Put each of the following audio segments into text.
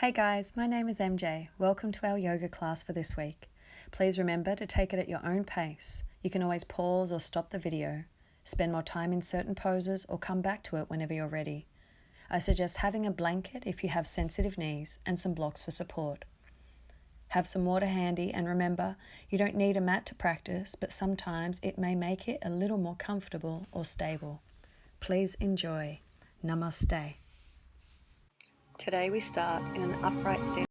Hey guys, my name is MJ. Welcome to our yoga class for this week. Please remember to take it at your own pace. You can always pause or stop the video, spend more time in certain poses, or come back to it whenever you're ready. I suggest having a blanket if you have sensitive knees and some blocks for support. Have some water handy, and remember, you don't need a mat to practice, but sometimes it may make it a little more comfortable or stable. Please enjoy. Namaste. Today we start in an upright sit.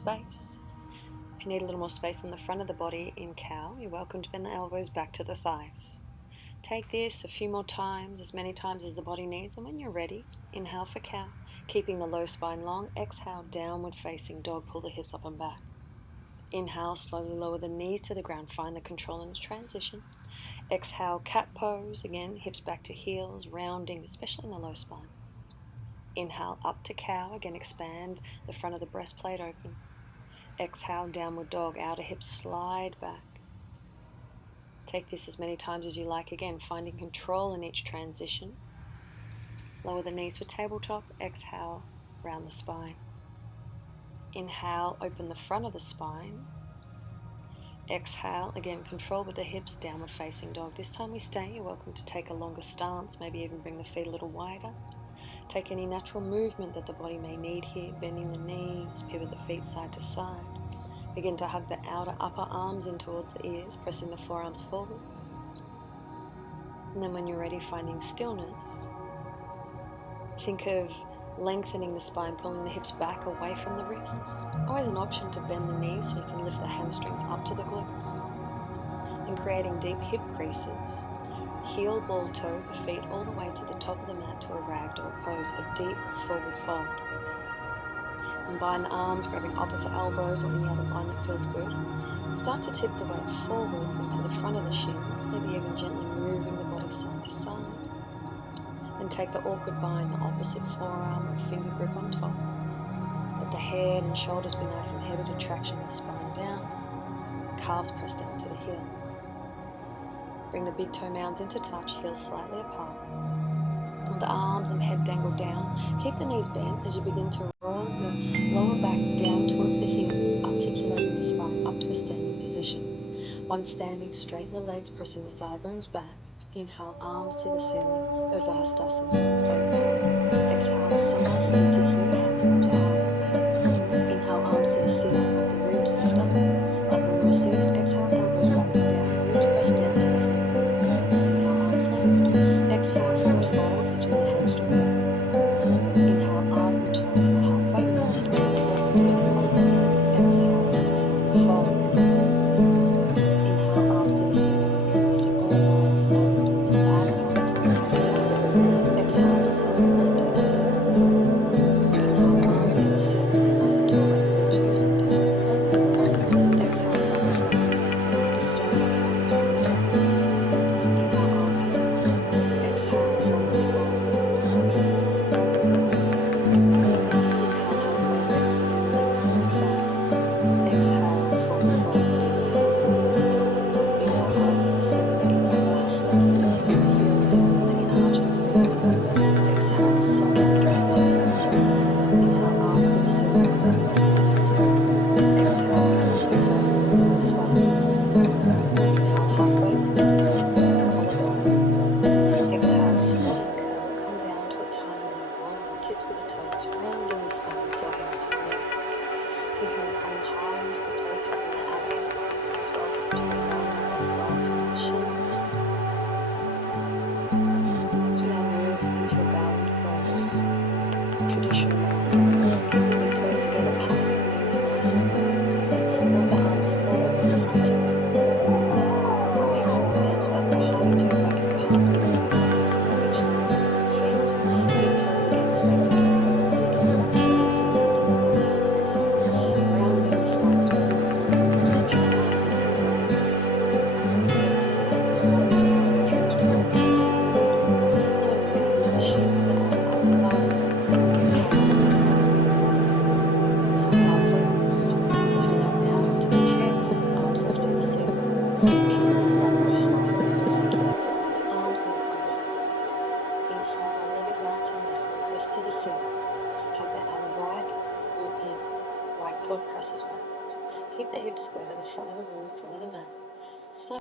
Space. If you need a little more space in the front of the body in cow, you're welcome to bend the elbows back to the thighs. Take this a few more times, as many times as the body needs, and when you're ready, inhale for cow, keeping the low spine long. Exhale, downward facing dog, pull the hips up and back. Inhale, slowly lower the knees to the ground, find the control in this transition. Exhale, cat pose, again, hips back to heels, rounding, especially in the low spine. Inhale, up to cow, again, expand the front of the breastplate open. Exhale, downward dog, outer hips slide back. Take this as many times as you like, again, finding control in each transition. Lower the knees for tabletop. Exhale, round the spine. Inhale, open the front of the spine. Exhale, again, control with the hips, downward facing dog. This time we stay. You're welcome to take a longer stance, maybe even bring the feet a little wider. Take any natural movement that the body may need here, bending the knees, pivot the feet side to side. Begin to hug the outer upper arms in towards the ears, pressing the forearms forwards. And then when you're ready, finding stillness, think of lengthening the spine, pulling the hips back away from the wrists. Always an option to bend the knees so you can lift the hamstrings up to the glutes. And creating deep hip creases Heel ball toe the feet all the way to the top of the mat to a ragdoll pose, a deep forward fold. And bind the arms, grabbing opposite elbows or any other bind that feels good. Start to tip the weight forwards into the front of the shins, maybe even gently moving the body side to side. Then take the awkward bind, the opposite forearm or finger grip on top. Let the head and shoulders be nice and heavy to traction the spine down. Calves press down to the heels. Bring the big toe mounds into touch, heels slightly apart. With the arms and head dangled down, keep the knees bent as you begin to roll the lower back down towards the heels, articulating the spine up to a standing position. Once standing, straighten the legs, pressing the thigh bones back. Inhale, arms to the ceiling, Urdhvastasana pose. Exhale, Samasthiti, your hands up to heart. Inhale, arms to the ceiling, let the ribs lift up, let them receive. Exhale, elbows back and down, ribs press down to the heels. Inhale, arms lift. Exhale, forward fold, edging the hamstrings up. Inhale, Ardha Uttanasana, halfway lift, elbows meet collarbones. Exhale, fold. Inhale, arms to the ceiling, lifting all the way forward, spine uncomfortable. Exhale, Samasthiti. Inhale, arms to the ceiling, nice and tall, like the twos and down the plank. Exhale, elbows back and down, lift the sternum, elbows point up. Inhale, arms lift. Exhale, forward fold. Inhale, halfway lift, lengthen the spine. Exhale, forward fold. Inhale, arms to the ceiling, Urdhvastasana, bring the heels in, clean arching. Exhale, Samasthiti. Inhale, arms to the ceiling, nice and tall. Exhale, forward fold, lengthen the spine. Inhale, halfway lift, elbows meet collarbone. Exhale, swan curl, come down to a tiny leg roll, the tips of the toes, rounding the spine before heading to the knees. Inhale, coming high onto the toes, hugging the outer hips. As welcome to the rounding of rolls from the shins. As we now move into a bowed pose, traditional asana, keeping the toes together, palming the knees nice and low. Walk the arms forwards in front of you. Bringing the hands back behind you, like your palms are moving forward on each side of your feet. Big toes again stay together, but the feet can start to lift into the belly creases, rounding the spine as we move. Reach your arms into the legs. Handstand pose, arms wide, stretch towards the feels good. Now when you're ready, use the shins and open up the thighs. Exhale, forward fold. Inhale, halfway lift. Lifting up now into the chair pose, arms lift to the ceiling. Inhale, Brahma lift. As arms then come back. Inhale, Anavanti Navya, lift to the ceiling. Hug that arm wide, root in. Right quad presses back. Keep the hips square to the front of the room, front of the mat. Slide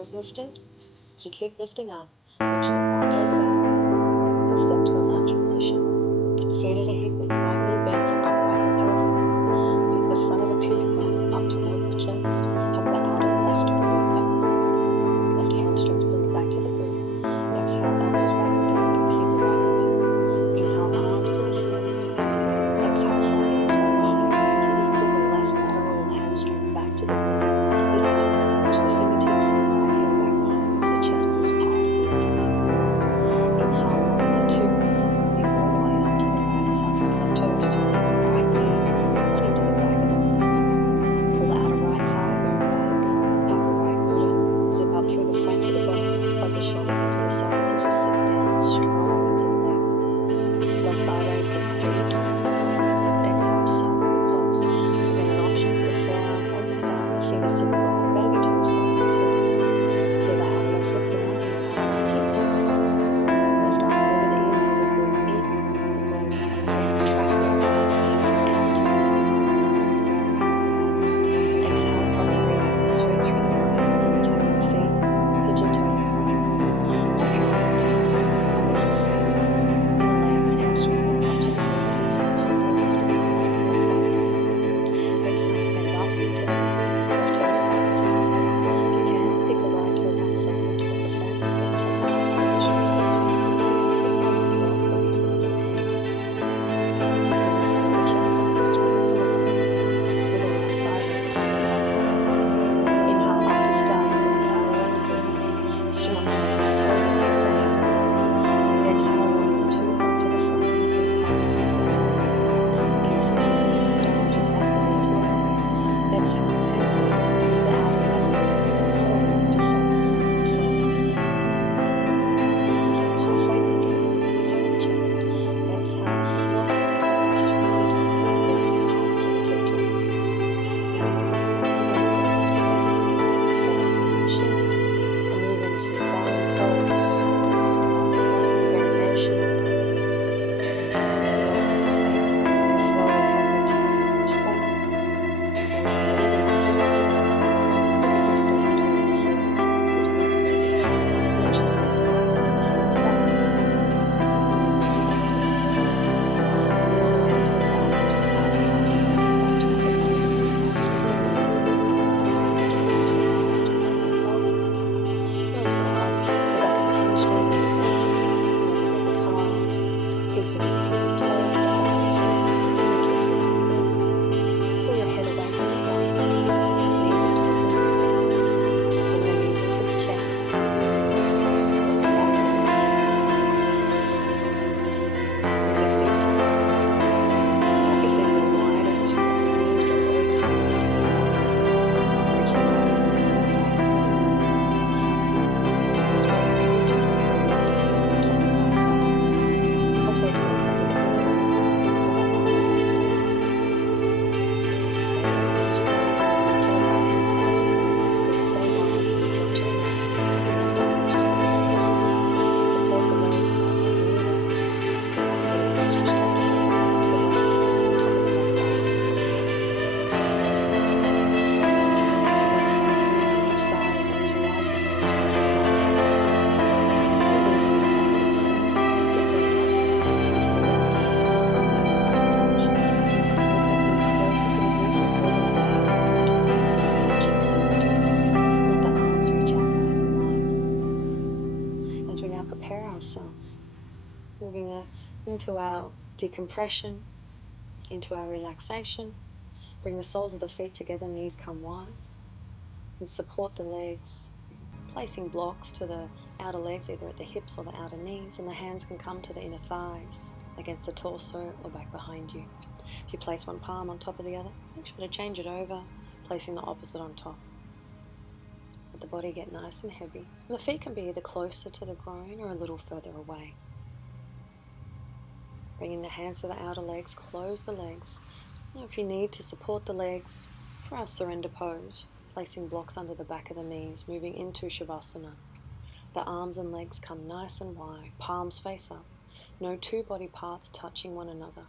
toes lifted. As you keep lifting up, reach the right leg back and step to a lunge position. Feet at a hip width, right knee bent to upright the pelvis. Pick the front of the pubic bone up towards the chest. Hug the outer left glute up. Left hamstrings pulling back to the glute. Exhale, elbows back and down. Keep the right knee bent. Inhale, arms to the ceiling. Exhale, front hands back behind. Continue to pull the left lateral hamstring back to the glute. Lifting up, reach the fingertips and the right heel back behind as the chest pulls past the left knee. Inhale, warrior two. Moving all the way up to the right side. Left toes to the right knee, pointing to the back of the mat. Pull the outer right thigh bone back. Hug the right glute up. Zip up through the front to the bottom. Plug the shoulders into the sides as you sit down, strong into the legs. Left thigh bone sits deep towards the pelvis. Exhale, side of the post. Again, an option for the forearm or the thumb. Fingers to the right, baby toes side of the foot. See the outer left foot down. Inhale, T-tip. Left arm over the ear, navel draws in, supporting the spine. Track the upper body out towards the mat. Exhale, cross your feet over, sweep through the right, turn the feet, pigeon toe the right. Open the heels in, and the legs, hamstrings lift up to the glutes, and pull the left arm over the side. Exhale, Skandasana to the knees, left toes side to the right. If you can, pick the right toes up, flexing towards the face. Again, take a high position with those feet. Sit on the block or use them with your hands. Lifting the front of the chest up, spreading the legs. Pull the right thigh in, inhale up to stars, inhale lengthen. Straighten the right toe, the knees to head. Exhale, warrior two, back to the front, looking palms to split. Inhale, don't arches back the knees forward. Exhale, hands to the ground, use the outer left leg, step forwards to fold. Halfway down, inhale and chest. Exhale, squat, reach palm to the right leg, palm to the tiptoes. Inhale, squat, up to standing, thumbs on the shins, and move into downward pose. Blessing variation. You're welcome to take a flow a couple of times on each side. And when you're ready to move hips to the right, start to send the hips down towards the heels. Hips need to be much narrower as well as when you head to balance. Back to the front. Move the way to the right into a passing half wave. Back to squat body. Zip the knees to the right as you gently swing around to the pelvis. Nose down. Pull back the hamstrings and slip. Elevate the calves. Peacefully turn the toes back and feet. Lift your feet up and back. Pull your head away from the body. Bring the knees and toes in close. Bring the knees into the chest. Press the back of the knees in. Bring the feet to the right. Walk your feet a little wider as you let the knees drop over to the left hand side. Reach the right arm over the back. Exhale, flex the knees. Roll forward, gently slowly lift the foot on top of the right thigh. Hop those knees under the middle leg. Pull that arm over the head. Exhale, reach the right arm over to the right hand side. You can stay wide, knees drop to the right. Step your left arm reaches over the head. Support the legs as needed. Keep the hands reached up towards the mat. The right foot on top of the left thigh. Exhale, bring on each side as long as you like and move side to side with your toes. Pull the knees back to the center. Lift the hands to the left knee. Pull the knees up to touch. Move the feet closer to the roof and pull them away as you come to a knees touching knees too. Let the arms reach out nice and wide. As we now prepare ourselves, moving into our decompression, into our relaxation, bring the soles of the feet together, knees come wide, and support the legs, placing blocks to the outer legs, either at the hips or the outer knees, and the hands can come to the inner thighs, against the torso or back behind you. If you place one palm on top of the other, make sure to change it over, placing the opposite on top. Let the body get nice and heavy. And the feet can be either closer to the groin or a little further away. Bringing the hands to the outer legs, close the legs. Now if you need to support the legs for our surrender pose, placing blocks under the back of the knees, moving into Shavasana. The arms and legs come nice and wide, palms face up. No two body parts touching one another.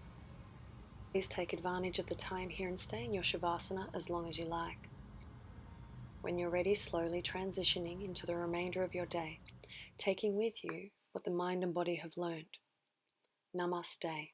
Please take advantage of the time here and stay in your Shavasana as long as you like. When you're ready, slowly transitioning into the remainder of your day, taking with you what the mind and body have learned. Namaste.